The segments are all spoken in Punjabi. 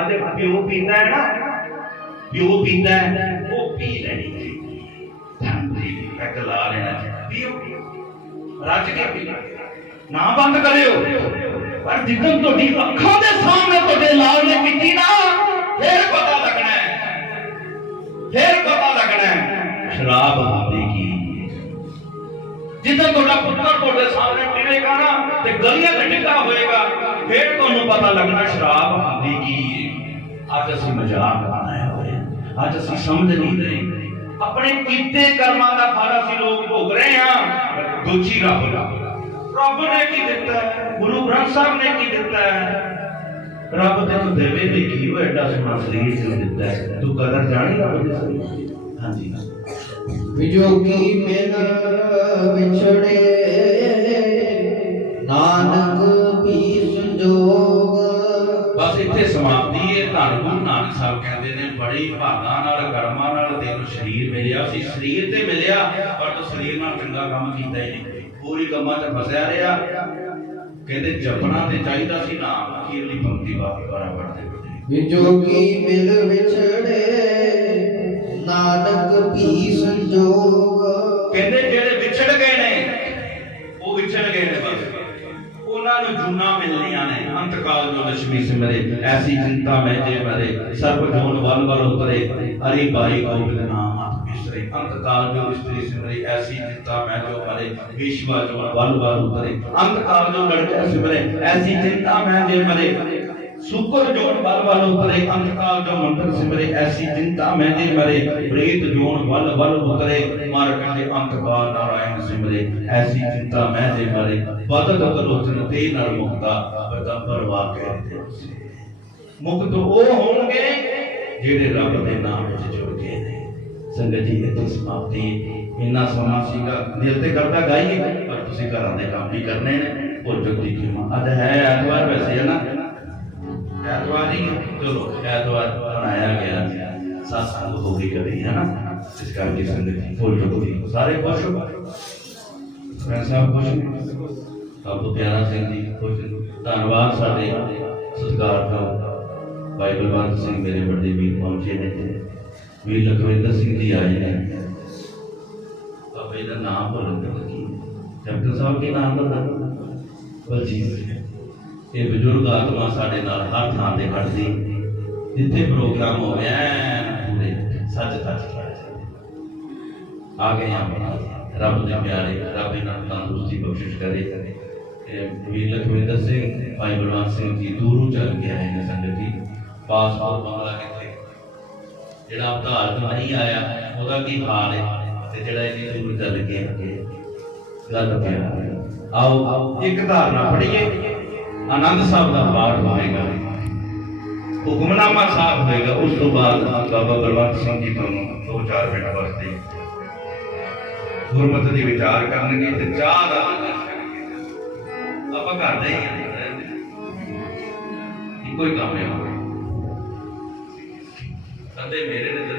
ਅੱਜ ਪਿਓ ਪੀਂਦਾ ਹੈ ਨਾ? ਪਿਓ ਪੀਂਦਾ ਹੈ। ਉਹ ਪੀ ਲੈਣੀ ਚਾਹੀਦੀ ਧੰਦੀ ਪੈਗ ਲਾ ਲੈਣਾ ਚਾਹੀਦਾ। ਪੀਓ ਰੱਜ ਕੇ ਪੀਣਾ ਨਾ ਬੰਦ ਕਰਿਓ। ਪਰ ਜਿੱਦਨ ਤੁਹਾਡੀ ਅੱਖਾਂ ਦੇ ਸਾਹਮਣੇ ਤੁਹਾਡੇ ਲਾਲ ਨੇ ਪੀਤੀ ਨਾ, ਫਿਰ ਪਤਾ ਲੱਗਣਾ ਹੈ। ਫਿਰ ਪਤਾ ਲੱਗਣਾ ਹੈ। ਸ਼ਰਾਬ ਹੁੰਦੀ ਕੀ ਹੈ? ਤੁਹਾਡਾ ਪੁੱਤਰ ਤੁਹਾਡੇ ਸਾਹਮਣੇ ਪੀਵੇਗਾ ਨਾ, ਤੇ ਗਲੀਆਂ 'ਚ ਡਿੱਗਾ ਹੋਏਗਾ ਫਿਰ ਤੁਹਾਨੂੰ ਪਤਾ ਲੱਗਣਾ ਸ਼ਰਾਬ ਹੁੰਦੀ ਕੀ ਹੈ ਅੱਜ ਅਸੀਂ ਮਜ਼ਾਕ ਬਣਾਇਆ ਹੋਇਆ ਅੱਜ ਅਸੀਂ ਸਮਝ ਨਹੀਂ ਰਹੇ। ਆਪਣੇ ਕੀਤੇ ਕਰਮਾਂ ਦਾ ਫਲ ਅਸੀਂ ਲੋਕ ਭੋਗ ਰਹੇ ਹਾਂ। ਦੂਜੀ ਰੱਬ ਦਾ। ਰੱਬ ਨੇ ਕੀ ਦਿੱਤਾ? ਗੁਰੂ ਗ੍ਰੰਥ ਸਾਹਿਬ ਨੇ ਕੀ ਦਿੱਤਾ? ਰੱਬ ਤੇ ਤੂੰ ਦੇਵੇ ਦੇ ਕੀ ਉਹ ਐਡਾ ਸੋਹਣਾ ਸਰੀਰ ਤੈਨੂੰ ਦਿੱਤਾ ਹੈ। ਤੂੰ ਕਦਰ ਜਾਣੀ ਰੱਬ ਦੇ ਸਰੀਰ ਹਾਂਜੀ। ਵਿਜੋਗੀ ਮਿਲ ਵਿਛੜੇ ਇੱਥੇ ਸਮਾਪਤੀ ਹੈ ਧੰਨ ਗੁਰੂ ਨਾਨਕ ਸਾਹਿਬ ਕਹਿੰਦੇ ਨੇ ਬੜੀ ਭਾਗਾਂ ਨਾਲ ਕਰਮਾਂ ਨਾਲ ਤੈਨੂੰ ਸਰੀਰ ਮਿਲਿਆ ਸੀ ਸਰੀਰ ਤੇ ਮਿਲਿਆ ਪਰ ਤੂੰ ਸਰੀਰ ਨਾਲ ਚੰਗਾ ਕੰਮ ਕੀਤਾ ਹੀ ਨਹੀਂ। ਪੂਰੀ ਕੰਮਾਂ 'ਚ ਫਸਿਆ ਰਿਹਾ। ਕਹਿੰਦੇ ਜਪਣਾ ਤੇ ਚਾਹੀਦਾ ਸੀ ਨਾਮ ਅਖੀਰਲੀ ਪੰਕਤੀ ਬਾਕੀ ਬਾਰਾ ਪੜਦੇ ਪੜਦੇ ਵਿਜੋਗੀ ਮਿਲ ਵਿਛੜੇ? ਨਾਨਕ ਵੀ ਸੰਜੋਗ ਕਹਿੰਦੇ ਜਿਹੜੇ ਨੇ ਅੰਤਕਾਲ ਜੋ ਲక్ష్ਮੀ ਸਿਮਰੇ, ਐਸੀ ਚਿੰਤਾ ਮੈਂ ਜੇ ਮਰੇ, ਸਰਬ ਜੋਨ ਵੱਲ ਵੱਲ ਉਤਰੇ ਅਰੇ ਬਾਈ ਗੋਬਿੰਦ ਨਾਮ ਅਤ ਵਿਸਰੇ ਅੰਤਕਾਲ ਜੋ ਇਸਤਰੀ ਸਿਮਰੇ, ਐਸੀ ਚਿੰਤਾ ਮੈਂ ਜੋ ਮਰੇ ਵਿਸ਼ਵਾ ਜੋਨ ਵੱਲ ਵੱਲ ਉਤਰੇ ਅੰਤਕਾਲ ਜੋ ਲੜਕਾ ਸਿਮਰੇ, ਐਸੀ ਚਿੰਤਾ ਮੈਂ ਜੇ ਮਰੇ ਸੁਕਰ ਜੋਨ ਵੱਲ ਵੱਲ ਉਤਰੇ ਅੰਤਕਾਲ ਜੋ ਮੰਤਰ ਸਿਮਰੇ, ਐਸੀ ਚਿੰਤਾ ਮੈਂ ਜੇ ਮਰੇ, ਪ੍ਰੇਤ ਜੋਨ ਵੱਲ ਵੱਲ ਉਤਰੇ ਮਾਰ ਕੰਡੇ ਅੰਤਕਾਲ ਨਾਰਾਇਣ ਸਿਮਰੇ, ਐਸੀ ਚਿੰਤਾ ਮੈਂ ਜੇ ਮਰੇ ਬਦਲ ਲੋਚਨ ਤੇ ਨਰ ਮੁਕਤਾ ਬਦੰਬਰ ਵਾਕੇ ਤੇ ਜਿਹੜੇ ਰੱਬ ਦੇ ਨਾਮ ਵਿੱਚ ਜੁੜ ਗਏ ਨੇ। ਸੰਗਤ ਜੀ, ਇੱਥੇ ਸਮਾਪਤੀ। ਇੰਨਾ ਸਮਾਂ ਸੀਗਾ, ਦਿਲ ਤੇ ਕਰਦਾ ਗਾਈਏ, ਪਰ ਤੁਸੀਂ ਘਰਾਂ ਦੇ ਕੰਮ ਵੀ ਕਰਨੇ ਨੇ। ਉਹ ਜਗਦੀ ਕੀ ਮਾਂ ਅੱਜ ਹੈ, ਐਤਵਾਰ ਵੈਸੇ ਹੈ ਨਾ। ਐਤਵਾਰ ਹੀ ਚਲੋ, ਐਤਵਾਰ ਬਣਾਇਆ ਗਿਆ। ਸਾਸਾਂ ਹੋ ਗਈ ਕਰੀ ਹੈ ਨਾ ਇਸ ਕਰਕੇ ਸੰਗਤ ਫੁੱਲ ਚੁੱਕਦੀ ਸਾਰੇ ਖੁਸ਼ ਹੋ? ਮੈਂ ਸਾਹਿਬ ਖੁਸ਼ ਹੋ? ਸਭ ਤੋਂ ਪਿਆਰਾ ਸਿੰਘ ਜੀ, ਖੁਸ਼ ਧੰਨਵਾਦ ਸਾਡੇ ਸਤਿਕਾਰਯੋਗ ਭਾਈ ਬਲਵੰਤ ਸਿੰਘ ਮੇਰੇ ਵੱਡੇ ਵੀਰ ਪਹੁੰਚੇ ਨੇ। ਤੇ ਵੀਰ ਲਖਵਿੰਦਰ ਸਿੰਘ ਜੀ ਆਏ ਨੇ। ਬਾਬੇ ਦਾ ਨਾਮ ਭੁੱਲ ਗਿਆ ਕੈਪਟਨ ਸਾਹਿਬ ਕੀ ਨਾਮ ਦਾ ਬਲਜੀਤ ਇਹ ਬਜ਼ੁਰਗ ਆਤਮਾ ਸਾਡੇ ਨਾਲ ਹਰ ਥਾਂ ਤੇ ਖੜਦੀ। ਜਿੱਥੇ ਪ੍ਰੋਗਰਾਮ ਹੋ ਪੂਰੇ ਸੱਚ ਸੱਚ ਆ ਗਏ ਹਾਂ ਰੱਬ ਦੇ ਪਿਆਰੇ, ਰੱਬ ਇਹਨਾਂ ਨੂੰ ਤੰਦਰੁਸਤੀ ਬਖਸ਼ਿਸ਼ ਕਰੇ। ਇਹ ਵੀਰ ਲਖਵਿੰਦਰ ਸਿੰਘ, ਭਾਈ ਬਲਵੰਤ ਸਿੰਘ ਜੀ ਦੂਰੋਂ ਚੱਲ ਕੇ ਆਏ ਨੇ ਸੰਗਤ ਜੀ। ਪਾਸਪੋਰਟ ਬੰਗਲਾ ਕਿੱਥੇ? ਜਿਹੜਾ ਉਧਾਰ ਤੋਂ ਨਹੀਂ ਆਇਆ, ਉਹਦਾ ਕੀ ਹਾਲ ਹੈ ਤੇ ਜਿਹੜਾ ਇੰਨੀ ਦੂਰ ਚੱਲ ਕੇ ਅੱਗੇ। ਗੱਲ ਪਿਆ ਆਓ, ਇੱਕ ਧਾਰਨਾ ਪੜ੍ਹੀਏ। ਆਨੰਦ ਸਾਹਿਬ ਦਾ ਪਾਠ ਹੋਏਗਾ ਹੁਕਮਨਾਮਾ ਸਾਹਿਬ ਹੋਏਗਾ, ਉਸ ਤੋਂ ਬਾਅਦ ਬਾਬਾ ਬਲਵੰਤ ਸਿੰਘ ਜੀ ਤੁਹਾਨੂੰ ਦੋ ਚਾਰ ਮਿੰਟ ਵਾਸਤੇ ਗੁਰਮਤਿ ਦੇ ਵਿਚਾਰ ਕਰਨਗੇ ਤੇ ਚਾਹ ਦਾ ਆਪਾਂ ਕਰਦੇ ਹੀ ਕੋਈ ਇੱਕੋ ਕੰਮ ਹੈ ਅੱਧੇ ਮੇਰੇ ਨੇ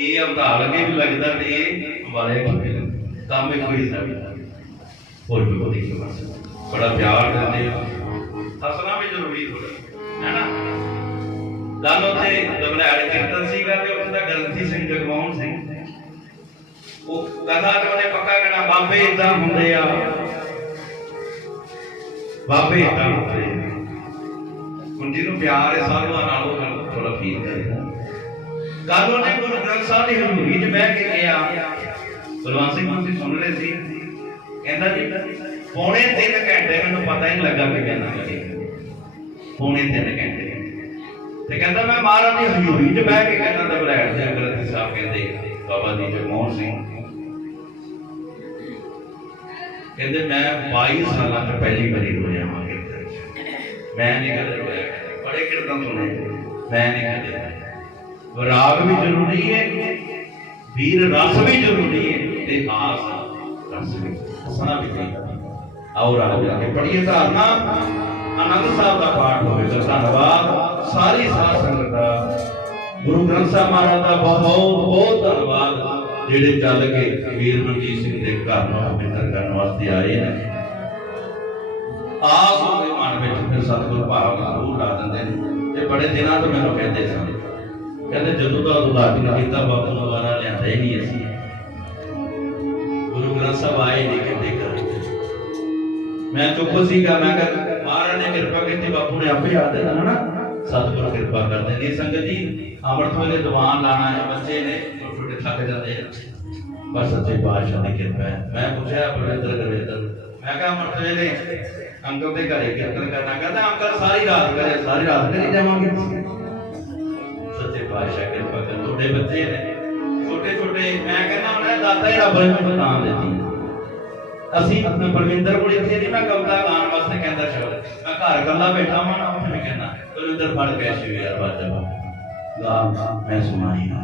ਇਹ ਅਵਤਾਰ ਅੱਗੇ ਵੀ ਲੱਗਦਾ ਤੇ ਇਹ ਵਾਲੇ ਕੰਮ ਹੀ ਕੋਈ ਹੋਰ ਵੀ ਕੋਈ ਨਹੀਂ ਬਸ ਬੜਾ ਪਿਆਰ ਦਿੰਦੇ ਆ। ਹੱਸਣਾ ਵੀ ਜ਼ਰੂਰੀ ਥੋੜਾ ਹੈ ਨਾ? ਗੱਲ ਉੱਥੇ ਦਬਲੈੜ ਕੀਰਤਨ ਸੀਗਾ ਤੇ ਉੱਥੇ ਗ੍ਰੰਥੀ ਸਿੰਘ ਜਗਮੋਹਨ ਸਿੰਘ। ਉਹ ਕਥਾ ਤੇ ਉਹਨੇ ਪੱਕਾ ਕਹਿਣਾ, ਬਾਬੇ ਇਦਾਂ ਹੁੰਦੇ ਆ। ਬਾਬੇ ਇਦਾਂ ਹੁੰਦੇ ਆ। ਹੁਣ ਜਿਹਨੂੰ ਪਿਆਰ ਹੈ, ਸਾਧੂਆਂ ਨਾਲ ਉਹ ਥੋੜਾ ਫੀਲ ਕਰੇਗਾ ਕੱਲ ਉਹਨੇ ਗੁਰੂ ਗ੍ਰੰਥ ਸਾਹਿਬ ਦੀ ਹਜ਼ੂਰੀ 'ਚ ਬਹਿ ਕੇ ਗਿਆ ਬਲਵੰਤ ਸਿੰਘ ਤੁਸੀਂ ਸੁਣ ਰਹੇ ਸੀ। ਕਹਿੰਦਾ ਜੀ, ਪੌਣੇ 3 ਘੰਟੇ ਮੈਨੂੰ ਪਤਾ ਹੀ ਨਹੀਂ ਲੱਗਾ ਕਿ ਕਹਿੰਦਾ ਪੌਣੇ 3 ਘੰਟੇ। ਤੇ ਕਹਿੰਦਾ ਮੈਂ ਮਹਾਰਾਜ ਦੀ ਹਜ਼ੂਰੀ 'ਚ ਬਹਿ ਕੇ ਕਹਿੰਦਾ ਤਾਂ ਬਲੈੜ ਦੇ ਸਾਹਿਬ ਕਹਿੰਦੇ, ਬਾਬਾ ਜੀ ਜਗਮੋਹਨ ਸਿੰਘ। ਕਹਿੰਦੇ ਮੈਂ 22 ਸਾਲਾਂ 'ਚ ਪਹਿਲੀ ਵਾਰੀ ਰੋਇਆ ਮੈਂ ਨਹੀਂ ਕਦੇ ਰੋਇਆ ਬੜੇ ਕਿਰਤਾਂ ਸੁਣੇ। ਮੈਂ ਨਹੀਂ ਕਦੇ ਰਾਗ ਵੀ ਜ਼ਰੂਰੀ ਹੈ, ਵੀਰ ਰਸ ਵੀ ਜ਼ਰੂਰੀ ਹੈ ਤੇ ਆਸ ਰਸ ਵੀ। ਹਸਣਾ ਵੀ ਚਾਹੀਦਾ। ਆਓ ਰਾਗ ਜਾ ਕੇ ਪੜੀਏ ਧਾਰਨਾ। ਆਨੰਦ ਸਾਹਿਬ ਦਾ ਪਾਠ ਹੋਵੇਗਾ ਧੰਨਵਾਦ। ਸਾਰੀ ਸਾਧ ਸੰਗਤ ਦਾ, ਗੁਰੂ ਗ੍ਰੰਥ ਸਾਹਿਬ ਮਹਾਰਾਜ ਦਾ ਬਹੁਤ ਬਹੁਤ ਧੰਨਵਾਦ, ਜਿਹੜੇ ਚੱਲ ਕੇ ਵੀਰ ਮਨਜੀਤ ਸਿੰਘ ਦੇ ਘਰ ਨੂੰ ਪਵਿੱਤਰ ਕਰਨ ਵਾਸਤੇ ਆਏ ਨੇ। ਆਸ ਉਹਦੇ ਮਨ ਵਿੱਚ, ਫਿਰ ਸਤਿਗੁਰ ਭਾਵ ਜ਼ਰੂਰ ਲਾ ਦਿੰਦੇ ਨੇ। ਤੇ ਬੜੇ ਦਿਨਾਂ ਤੋਂ ਮੈਨੂੰ ਕਹਿੰਦੇ ਸਨ ਕਹਿੰਦੇ ਜਦੋਂ ਦਾ ਉਦਘਾਟਨ ਕੀਤਾ ਬਾਪੂ ਦੁਬਾਰਾ ਲਿਆਂਦਾ ਹੀ ਨਹੀਂ ਅਸੀਂ। ਗੁਰੂ ਗ੍ਰੰਥ ਸਾਹਿਬ ਆਏ ਨਹੀਂ ਕਿਤੇ ਕਰ ਮੈਂ ਚੁੱਪ ਸੀਗਾ, ਮੈਂ ਕਿਹਾ, ਮਹਾਰਾਜ ਨੇ ਕਿਰਪਾ ਕੀਤੀ, ਬਾਪੂ ਨੇ ਆਪੇ ਆ ਦੇਣਾ ਹਨਾ ਸਤਿਗੁਰ ਕਿਰਪਾ ਕਰਦੇ ਨੇ ਸੰਗਤ ਜੀ, ਅੰਮ੍ਰਿਤ ਵੇਲੇ ਦੀਵਾਨ ਲਾਣਾ ਹੈ ਬੱਚੇ ਨੇ ਛੋਟੇ ਥੱਕ ਜਾਂਦੇ ਆ। ਬਸ ਸੱਚੇ ਪਾਤਸ਼ਾਹ ਦੀ ਕਿਰਪਾ ਹੈ। ਮੈਂ ਪੁੱਛਿਆ ਬਲਵਿੰਦਰ ਗਰੇਦਰ ਮੈਂ ਕਿਹਾ, ਅੰਮ੍ਰਿਤ ਵੇਲੇ ਅੰਕਲ ਦੇ ਘਰੇ ਕੀਰਤਨ ਕਰਨਾ, ਕਹਿੰਦਾ, ਅੰਕਲ, ਸਾਰੀ ਰਾਤ ਕਰੇ, ਸਾਰੀ ਰਾਤ ਕਰੀ ਜਾਵਾਂਗੇ। ਪਾਤਸ਼ਾਹ ਕਿਰਪਾ ਕਰ ਤੁਹਾਡੇ ਬੱਚੇ ਨੇ ਛੋਟੇ ਛੋਟੇ ਮੈਂ ਕਹਿੰਦਾ ਉਹਨਾਂ ਦਾ ਦਾਤਾ ਹੀ ਰੱਬ ਨੇ ਮੈਨੂੰ ਤਾਂ ਦਿੱਤੀ ਅਸੀਂ ਆਪਣੇ ਬਲਵਿੰਦਰ ਕੋਲ ਇੱਥੇ ਨਹੀਂ ਮੈਂ ਕਵਿਤਾ ਗਾਣ ਵਾਸਤੇ ਕਹਿੰਦਾ ਸ਼ਬਦ ਮੈਂ ਘਰ ਇਕੱਲਾ ਬੈਠਾ ਹਾਂ ਨਾ ਉੱਥੇ ਮੈਂ ਕਹਿੰਦਾ ਬਲਵਿੰਦਰ ਫੜ ਕੇ ਸ਼ਿਵ ਯਾਰ ਬਾਜਾ ਗਾ ਮੈਂ ਸੁਣਾਈ ਨਾ